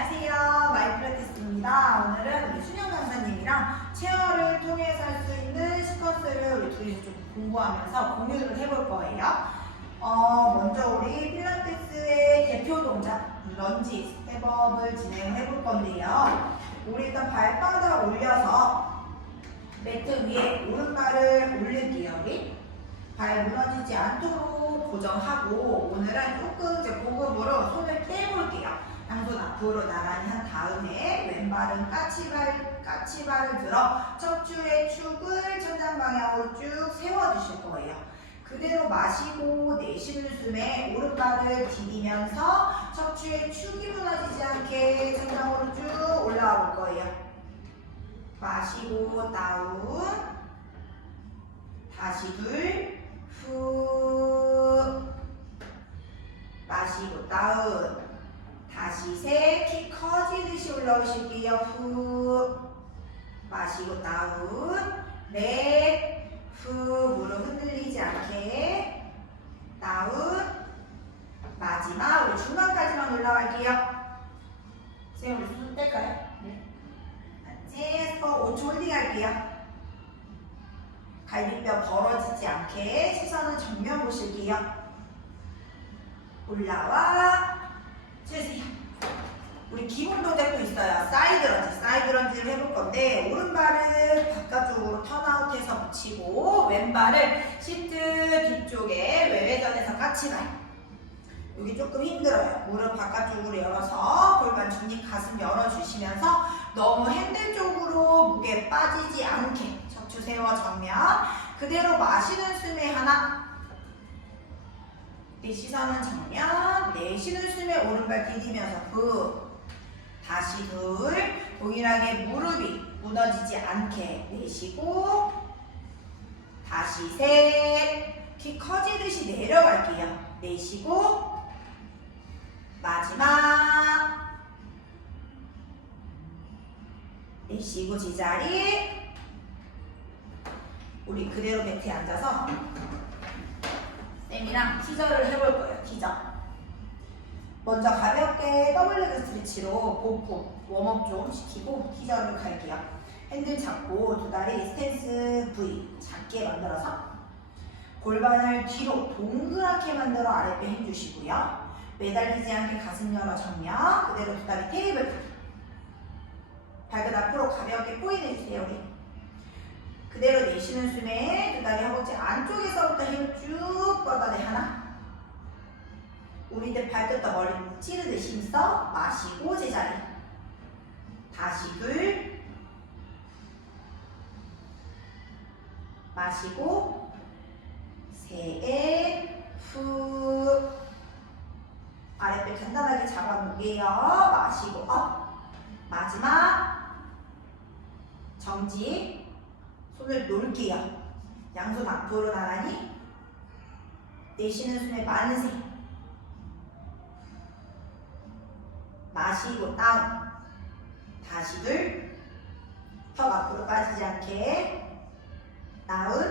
안녕하세요. 마이플라테스입니다. 오늘은 우리 순영 강사님이랑 체어를 통해서 할 수 있는 시퀀스를 우리 둘이 좀 공부하면서 공유를 해볼 거예요. 어, 먼저 우리 필라테스의 대표 동작, 런지, 스텝업을 진행을 해볼 건데요. 우리 일단 발바닥 올려서 매트 위에 오른발을 올릴게요. 우리. 발 무너지지 않도록 고정하고 오늘은 조금 이제 고급으로 앞으로 나란히 한 다음에 왼발은 까치발, 까치발을 들어 척추의 축을 천장 방향으로 쭉 세워주실 거예요. 그대로 마시고 내쉬는 숨에 오른발을 디디면서 척추의 축이 무너지지 않게 천장으로 쭉 올라와 볼 거예요. 마시고 다운 다시 둘 후. 마시고 다운. 다시 셋. 키 커지듯이 올라오실게요. 후. 마시고 다운. 넷. 후. 무릎 흔들리지 않게. 다운. 마지막 우리 중간까지만 올라갈게요. 선생님 우리 손 뗄까요? 네. 앉아서 5초 홀딩 할게요. 갈비뼈 벌어지지 않게 시선은 정면 보실게요. 올라와 주세요. 우리 기본 동작도 있어요. 사이드 런지, 사이드 런지를 해볼 건데 오른발을 바깥쪽으로 턴아웃해서 붙이고 왼발을 시트 뒤쪽에 외회전에서 까치발. 여기 조금 힘들어요. 무릎 바깥쪽으로 열어서 골반 중립 가슴 열어주시면서 너무 핸들 쪽으로 무게 빠지지 않게 척추 세워 정면 그대로 마시는 숨에 하나 내 시선은 정면 내쉬는 숨에 오른발 디디면서 후 다시 둘. 동일하게 무릎이 무너지지 않게 내쉬고 다시 셋 키 커지듯이 내려갈게요. 내쉬고 마지막. 내쉬고 제자리. 우리 그대로 매트에 앉아서 쌤이랑 티저를 해볼 거예요. 티저 먼저 가볍게 더블 레그 스트레치로 복부 웜업 좀 시키고 티저를 갈게요. 핸들 잡고 두 다리 스탠스 V 작게 만들어서 골반을 뒤로 동그랗게 만들어 아랫배 해주시고요. 매달리지 않게 가슴 열어 정면 그대로 두 다리 테이블 발끝 앞으로 가볍게 포인해주세요 우리. 그대로 내쉬는 숨에 두 다리 허벅지 안쪽에서부터 힘을 쭉 뻗어내 하나 우리 이제 발끝도 머리 찌르듯이 힘써 마시고 제자리. 다시 둘. 마시고 셋후. 아랫배 간단하게 잡아놓을게요. 마시고 업. 마지막. 정지. 손을 놓을게요. 양손 앞으로 나란히. 내쉬는 숨에 많은 새 마시고 다운 다시 둘턱 앞으로 빠지지 않게 다운